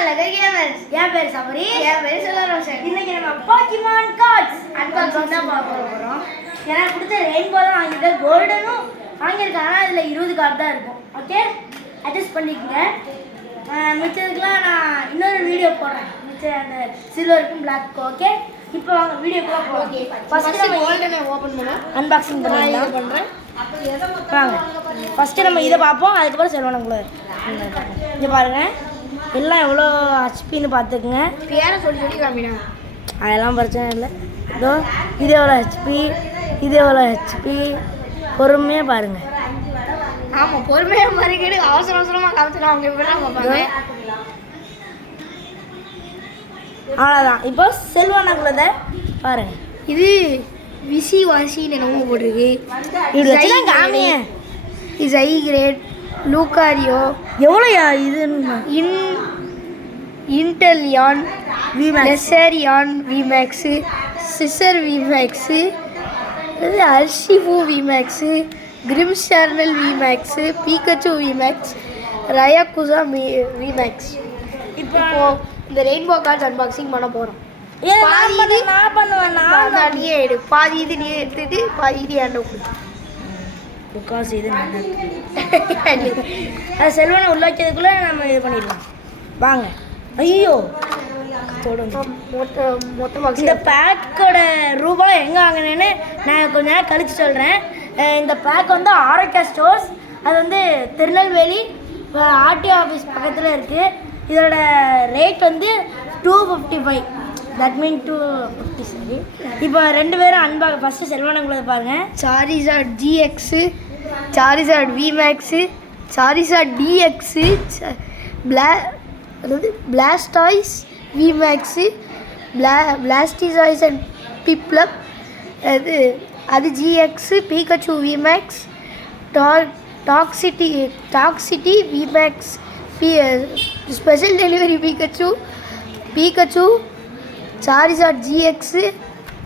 என் பேர் சபரி. இன்னைக்கு நம்ம போக்கிமான் கார்ட்ஸ் அன்பாக்சிங் தான் பார்க்க போகிறோம். எனக்கு பிடிச்ச ரெயின்போ தான் வாங்கியிருக்கேன், கோல்டனும் வாங்கியிருக்கேன். ஆனால் இதில் 20 கார்டு தான் இருக்கும். ஓகே, அட்ஜஸ்ட் பண்ணிக்கோங்க. மிச்சதுக்கெலாம் நான் இன்னொரு வீடியோ போடுறேன், மிச்சம் அந்த சில்வருக்கும் பிளாக்கும். ஓகே, இப்போ வாங்க வீடியோக்குலாம் போகலாம். ஓகே, ஃபஸ்ட்டு நம்ம கோல்டனை ஓப்பன் பண்ணலாம், அன்பாக்சிங் பண்ணலாம் பண்ணுறேன். வாங்க ஃபஸ்ட்டு நம்ம இதை பார்ப்போம், அதுக்கப்புறம் செல்வனங்களை இங்கே பாருங்கள். எல்லாம் எவ்வளோ ஹெச்பின்னு பார்த்துக்குங்க. பேரை சொல்லி காமிடா, அதெல்லாம் பிரச்சனை இல்லை. இதோ இது எவ்வளோ ஹெச்பி, இது எவ்வளோ ஹெச்பி, பொறுமையாக பாருங்கள். ஆமாம், பொறுமையாக மறிக்கிட்டு அவசர அவசரமாக காமிச்சிடும். அவங்க இப்படிலாம் பார்ப்பாங்க. அவ்வளோதான். இப்போ செல்வனங்களதை பாருங்கள். இது விசி வாசின்னு என்னமோ போட்டிருக்கு. இது காமிய இது ஐ கிரேட் லூகாரியோ. எவ்வளோயா இதுன்னு? இன்டெலியான் லெசரியான் விமேக்ஸு, சிசர் விமேக்ஸு, இது அர்ஷிஃபு விமேக்ஸு, கிரிம்ஸ் சேனல் விமேக்ஸு, பீக்கச்சு விமேக்ஸ், ரயாகுசா விமேக்ஸ். இப்போ இந்த ரெயின்போ கார்ட்ஸ் அன்பாக்சிங் பண்ண போகிறோம். நான் பண்ணுவேன். நீயே எடு, பாதி இது நீ எடுத்துட்டு பாதி இது ஏண்ட கொடுத்து பிகாஸ் இது அது செல்வனை உள்ள வைக்கிறதுக்குள்ளே நம்ம இது பண்ணிடலாம். வாங்க. ஐயோ, மொத்தமாக இந்த பேக்கோட ரூபாய் எங்கே வாங்கினேன்னு நான் கொஞ்ச நேரம் கழித்து சொல்கிறேன். இந்த பேக் வந்து ஆரோக்கியா ஸ்டோர்ஸ், அது வந்து திருநெல்வேலி ஆர்டி ஆஃபீஸ் பக்கத்தில் இருக்குது. இதோட ரேட் வந்து 255, தட் மீன் 250. சரி, இப்போ ரெண்டு பேரும் ஃபஸ்ட்டு செல்வனங்களை பாருங்கள். Charizard GX, Charizard VMAX, Charizard DX, Blastoise VMAX, Blastoise and Piplup, அது GX, Pikachu VMAX, Toxtricity VMAX, special delivery Pikachu, Charizard GX,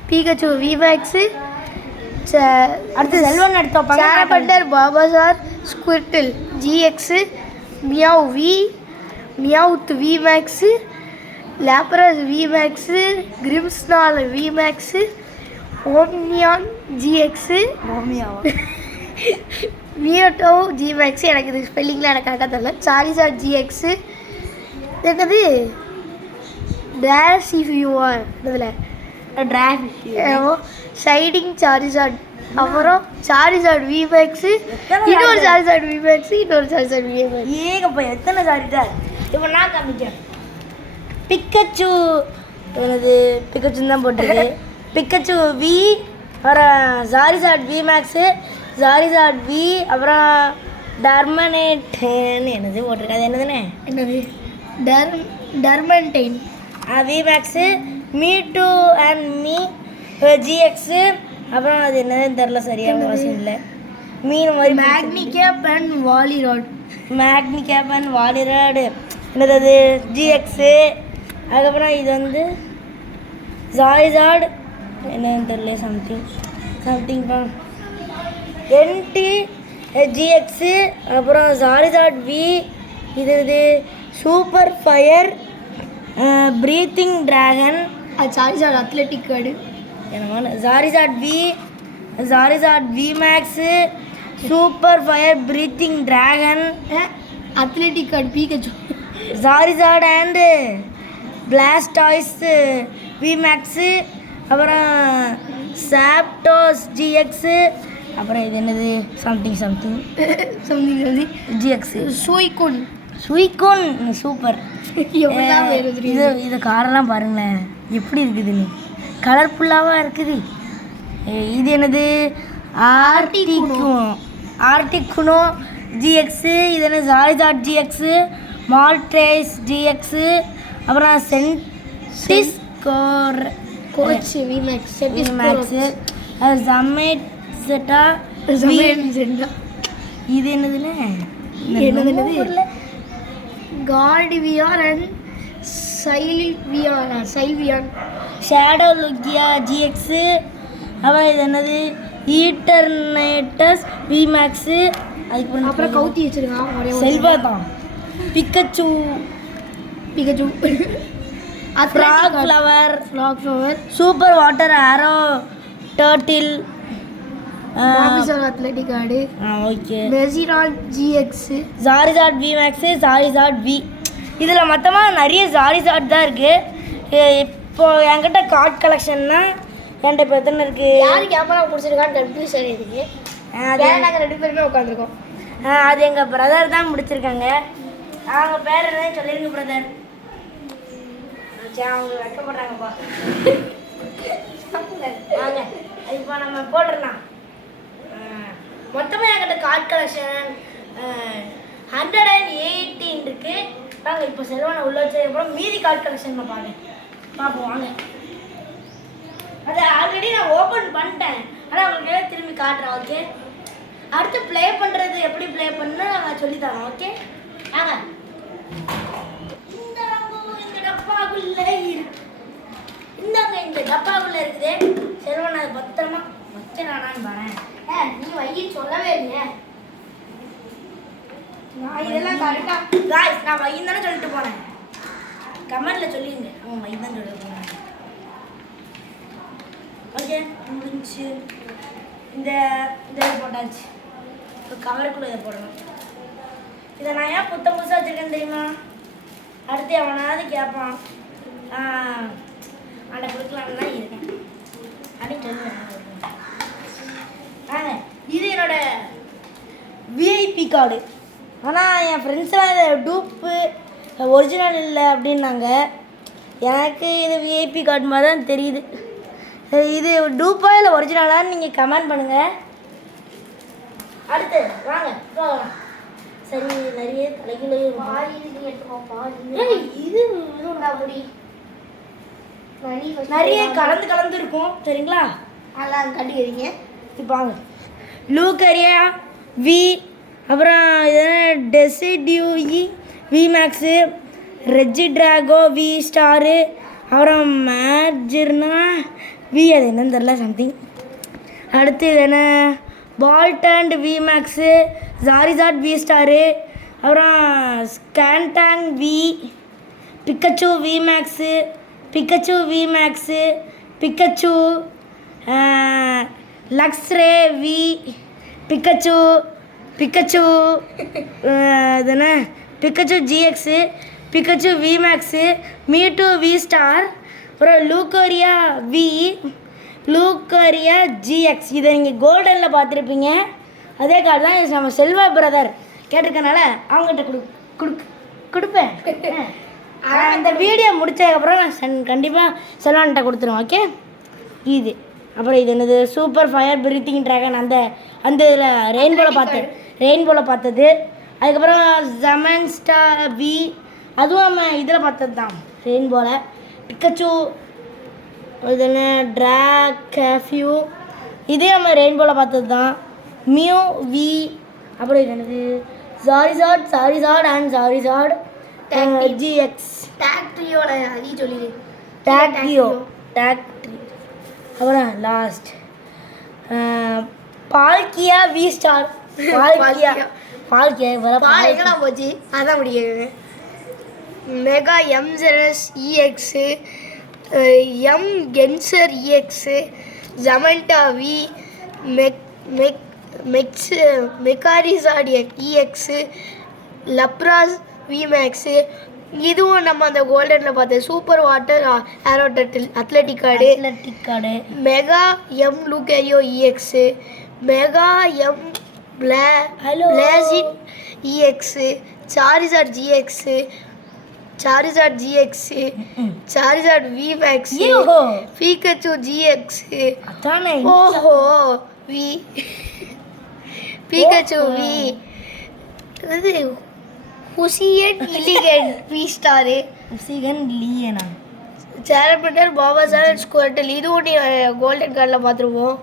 Pikachu VMAX, அடுத்து செல்வன் எடுத்தோம். சாரபண்டர் பாபாசார் ஸ்குவிர்டில் ஜிஎக்ஸு, மியாவுத் விமேக்ஸு, லேப்ரஸ் விமேக்ஸு, கிரிம்ஸ்னால் விமேக்ஸு, ஓம்னியான் ஜிஎக்ஸு, மியோட்டோ ஜிமேக்ஸு. எனக்கு இது ஸ்பெல்லிங்கில் எனக்கு கரெக்டாக தெரியல. சாரிசாட் ஜிஎக்ஸு, என்னது ஷைடிங் சாரிசாட், அப்புறம் சாரிசாட் விமேக்ஸு, இன்னொரு சாரிசாட் விமேக்ஸு, இன்னொரு சாரிசாட் விமேக்ஸ். ஏகப்பா எத்தனை சாரிசாட். இப்போ நான் காமிச்சேன். பிக்கச்சு, எனது பிக்கச்சுன்னு தான் போட்டிருக்கு. பிக்கச்சு வி, அப்புறம் சாரிசாட் விமேக்ஸு, சாரிசாட் வி, அப்புறம் டர்மனேட்னு என்னது போட்டிருக்கு. அது என்னதுன்னு? என்னது? டர்மன்டைன் விமேக்ஸு, மீ டூ அண்ட் மீ ஜிஎக்ஸு, அப்புறம் அது என்னதுன்னு தெரில, சரியாக அவசியம் இல்லை. மீன் மாதிரி மேக்னிகேப் அண்ட் வாலிராட், மேக்னிகேப் அண்ட் வாலிராடு என்னது அது ஜிஎக்ஸு. அதுக்கப்புறம் இது வந்து சாரிசாட் என்னன்னு தெரில, சம்திங் என்டி ஜிஎக்ஸு, அப்புறம் சாரிசாட் வி, இது சூப்பர் ஃபயர் ப்ரீத்திங் ட்ராகன், அது சாரிசாட் அத்லெட்டிக் கார்டு என்னமான Charizard V, Charizard VMAX, super fire breathing dragon, athletic card Pikachu, Charizard and Blastoise VMAX, அப்புறம் சாப்டோஸ் ஜிஎக்ஸு, அப்புறம் இது என்னது சம்திங் ஜிஎக்ஸு, சுயிகுன் சூப்பர். இது காரெல்லாம் பாருங்களேன் எப்படி இருக்குதுன்னு, கலர்ஃபுல்லாக இருக்குது. இது என்னது ஆர்டிக்குனோ ஜிஎக்ஸு, இது என்ன சாரிசாட் ஜிஎக்ஸு, மால்ட்ரேஸ் ஜிஎக்ஸு, அப்புறம் சென்டிஸ் கோச் விமேக்ஸ், ஜமேட்ஸெட்டா, இது என்னதுன்னு கார்டிவியான் அண்ட் சைல்வியான், ஷேடோ லுக்கியா ஜிஎக்ஸு, அப்புறம் இது என்னது ஈட்டர்னேட்டஸ் விமேக்ஸு, அதுக்கு அப்புறம் கவுத்தி வச்சிருக்கான் செல்வா தான். Pikachu Pikachu frog flower, flag flower, super water arrow, turtle. மாமிசோர் அத்லெட்டிக் கார்டு, ஓகே. மெசிரான் GX, Charizard V max, Charizard V. இதில் மொத்தமாக நிறைய ஜாரிசாட் தான் இருக்குது. இப்போ என்கிட்ட கார்ட் கலெக்ஷன்னா என்கிட்ட இப்போ எத்தனை இருக்குது? யார் கேமரா முடிச்சிருக்கான்னு கன்ஃபியூஷன் இருக்குது. நாங்கள் 2 பேருமே உட்காந்துருக்கோம். அது எங்கள் பிரதர் தான் முடிச்சிருக்காங்க. அவங்க பேர் என்னன்னு சொல்லிருங்க பிரதர். அவங்க வெட்டப்படுறாங்கப்பா. வாங்க இப்போ நம்ம போட்டுடலாம். மொத்தமாக என்கிட்ட கார்ட் கலெக்ஷன் 118 இருக்குது. வாங்க இப்போ செல்வானை உள்ள வச்சதுக்கப்புறம் மீதி கார்ட் கலெக்ஷன் பார்ப்போம் வாங்க. அதை ஆல்ரெடி நான் ஓப்பன் பண்ணிட்டேன், ஆனால் உங்களுக்கு திரும்பி காட்டுறேன். ஓகே, அடுத்து ப்ளே பண்ணுறது எப்படி ப்ளே பண்ணு நாங்கள் சொல்லித்தரோம். ஓகே வாங்க. இந்த டப்பாக்குள்ளே இருக்கு. இந்தாங்க இந்த டப்பாக்குள்ளே இருக்குது. செல்வன் அது பத்திரமா வச்சனானான்னு பாறேன். நீ வையின்னு சொல்லவே இல்லையே. நான் இதெல்லாம் கரெக்டாக காய்ஸ் நான் வையின்னு தானே சொல்லிட்டு போனேன். கமெண்ட்டில் சொல்லிடுங்க அவன் வையின்னு தான் சொல்லிட்டு போனேன். ஓகே முடிஞ்சு. இந்த போட்டாச்சு. இப்போ கவருக்குள்ளே இதை போடணும். இதை நான் ஏன் புதுசாக வச்சுருக்கேன்னு தெரியுமா? அடுத்து அவனாவது கேட்பான், அவனை கொடுக்கலான்னு தான் இருக்கேன் அப்படின்னு சொல்லுவேன். இது என்னோட விஐபி கார்டு. ஆனால் என் ஃப்ரெண்ட்ஸ்லாம் இதை டூப்பு ஒரிஜினல் இல்லை அப்படின்னாங்க. எனக்கு இது விஐபி கார்டு மாதிரி தான் தெரியுது. இது டூப்பா இல்லை ஒரிஜினலான்னு நீங்கள் கமெண்ட் பண்ணுங்கள். அடுத்து வாங்க போகலாம். சரி நிறைய தலைகளையும் இது முடி நிறைய கலந்து இருக்கும் சரிங்களா? அதெல்லாம் கட்டிக்கிறீங்க. இப்போ வாங்க. லூக்கரியா வி, அப்புறம் Decidueye V max, Regidrago V star, அப்புறம் மேஜர்னா வி, அது என்னன்னு தெரில சம்திங். அடுத்து இது என்ன Boltund V max, Charizard V star, அப்புறம் Skuntank V, Pikachu V max, Pikachu V max, Pikachu Luxray V, Pikachu இதுனா Pikachu GX, Pikachu V max, Mew V star, அப்புறம் லூக்கோரியா வி, லூக்கோரியா ஜிஎக்ஸ். இதை நீங்கள் கோல்டனில் பார்த்துருப்பீங்க. அதே கார்டு தான் நம்ம செல்வா பிரதர் கேட்டிருக்கனால அவங்ககிட்ட கொடுப்பேன். அந்த வீடியோ முடித்ததுக்கப்புறம் நான் கண்டிப்பாக செல்வான்கிட்ட கொடுத்துருவேன். ஓகே, இது அப்புறம் இது என்னது சூப்பர் ஃபயர் பிரீத்திங் ட்ராகன். அந்த இதில் ரெயின்போவில் பார்த்தது. அதுக்கப்புறம் ஜமன்ஸ்டா வி, அதுவும் நம்ம இதில் பார்த்தது தான் ரெயின்போவில். பிக்கச்சு இது என்ன ட்ராக் கேஃப்யூ, இதே நம்ம ரெயின்போவில் பார்த்தது தான். மியூ வி, அப்புறம் இது என்னது சாரிசாட் அண்ட் சாரிசாட் ஜிஎக்ஸ். டாக்ட்ரியோட அதையும் சொல்லிடு. டாக்ட்ரி. அப்புறம் last Palkia V star. Palkia எங்கடா போச்சு? அதான் முடியாது. மெகா எம்ஜெரஸ் EX, M Gengar EX, Zamazenta V, M Charizard EX, Lapras V max. இதுவும் நம்ம அந்த கோல்டனில் பார்த்தேன். Super water arrow turtle athletic card. Mega M Lucario EX, mega M Blaziken EX, Charizard GX, Charizard V max, Pikachu GX, ஓஹோ V, பீக்கச்சு we, இது ஹுசியன் இலிகன் we star, ஹுசிகன் Liyana, சேரப்பட்டர் பாபாசார் ஸ்குவர்டல். இதுவும் நீ golden கார்டில் பார்த்துருவோம்.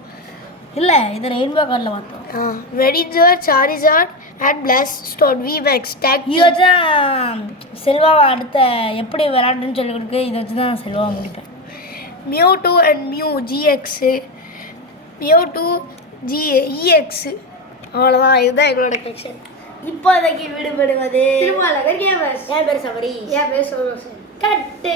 இல்லை இது ரெயின்போ கார்டில் பார்த்தோம். வெடிஜர் சாரிசாட் அண்ட் பிளாஸ்டோட் வி மேக்ஸ் டேக். இதை வச்சு தான் செல்வாவை அடுத்த எப்படி விளையாடுன்னு சொல்லி கொடுக்கு. இதை வச்சு தான் செல்வாவை முடிப்பேன். மியூ2 அண்ட் மியூ ஜிஎக்ஸு, மியூ2 இஎக்ஸு. அவ்வளோதான். இதுதான் எங்களோட கலெக்ஷன். இப்போதைக்கு விடுபடுவது திருமாநகர் கேமர்ஸ். என் பேர் சபரி. என் பேர் சோழ. கட்டு.